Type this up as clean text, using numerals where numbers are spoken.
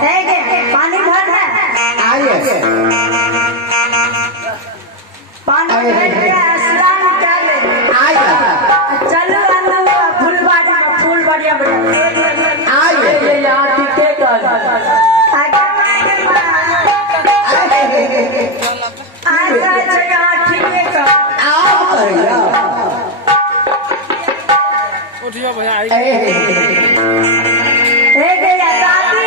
पानी भर है आइए पानी भर के स्नान कर ले आइए चलो अंदर फूल बढ़िया आइए ये यहाँ टिके कर आगे यहाँ ठीक है आओ भैया उठियो भैया एक राती